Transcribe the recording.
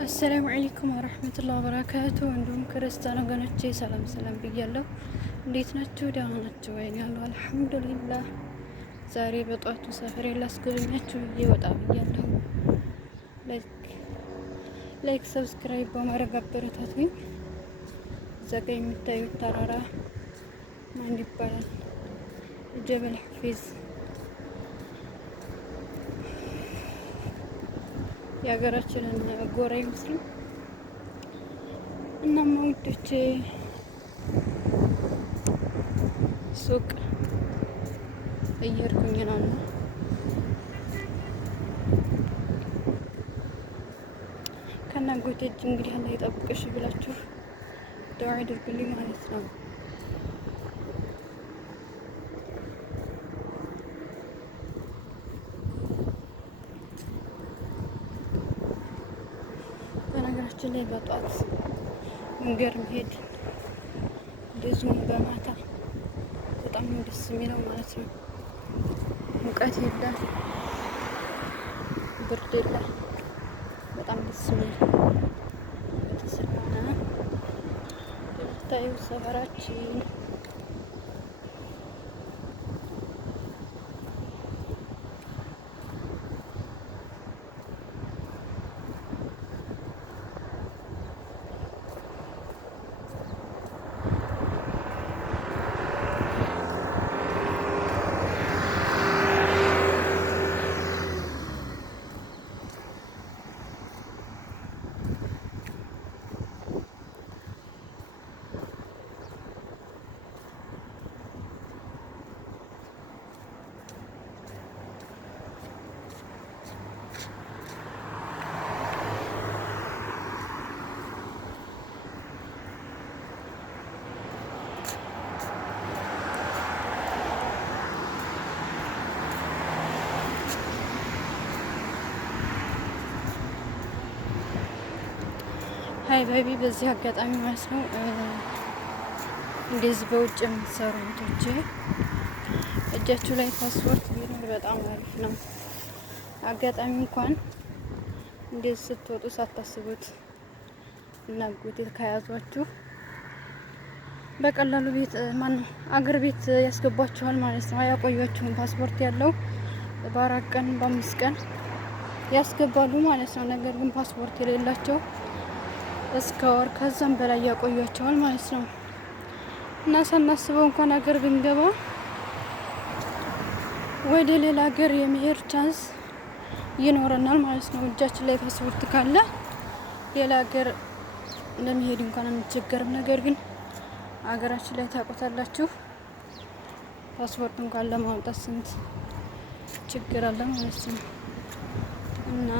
አሰላሙ አለይኩም ወራህመቱላሂ ወበረካቱ። እንዲሁም ክርስቲያን ወገኖቼ ሰላም ሰላም ብያለሁ። እንዴት ናችሁ? ደህና ናችሁ ወይ? ያለው አልሐምዱሊላህ። ዛሬ በጧቱ ሰፈሬ ላስጎበኛችሁ ብዬ ወጣ ብያለሁ። ላይክ ሰብስክራይብ በማድረግ አበረታቱኝ። እዛ ጋ የምታዩት ተራራ ማን ይባላል? ጀበል ሐፊዝ የሀገራችንን ጎራ ይመስልም እና ውዶቼ ሱቅ እየሄድኩኝ ነው እና ከናጎቴ እጅ እንግዲህ አላህ ይጠብቅሽ ብላችሁ ዱዓ አድርጉልኝ ማለት ነው። በነገራችን ላይ በጧት መንገድ መሄድ እንደዚሁም በማታ በጣም ነው ደስ የሚለው ማለት ነው። ሙቀት የለ፣ ብርድ የለ፣ በጣም ደስ የሚል ስለሆነ የምታዩ ሰፈራችን ሀይ ቤቢ። በዚህ አጋጣሚ ማለት ነው እንደዚህ በውጭ የምትሰሩ እህቶቼ እጃችሁ ላይ ፓስፖርት ቢኖር በጣም አሪፍ ነው። አጋጣሚ እንኳን እንደዚህ ስትወጡ ሳታስቡት እናጎቴ ከያዟችሁ በቀላሉ ቤት ማነው አገር ቤት ያስገቧችኋል ማለት ነው። አያቆያችሁም። ፓስፖርት ያለው በ4 ቀን በ5 ቀን ያስገባሉ ማለት ነው። ነገር ግን ፓስፖርት የሌላቸው እስከ ወር ከዛም በላይ ያቆያቸዋል ማለት ነው። እና ሳናስበው እንኳን ሀገር ብንገባ ወደ ሌላ ሀገር የመሄድ ቻንስ ይኖረናል ማለት ነው። እጃችን ላይ ፓስፖርት ካለ ሌላ ሀገር ለመሄድ እንኳን አንቸገርም። ነገር ግን ሀገራችን ላይ ታውቁታላችሁ፣ ፓስፖርት እንኳን ለማውጣት ስንት ችግር አለ ማለት ነው እና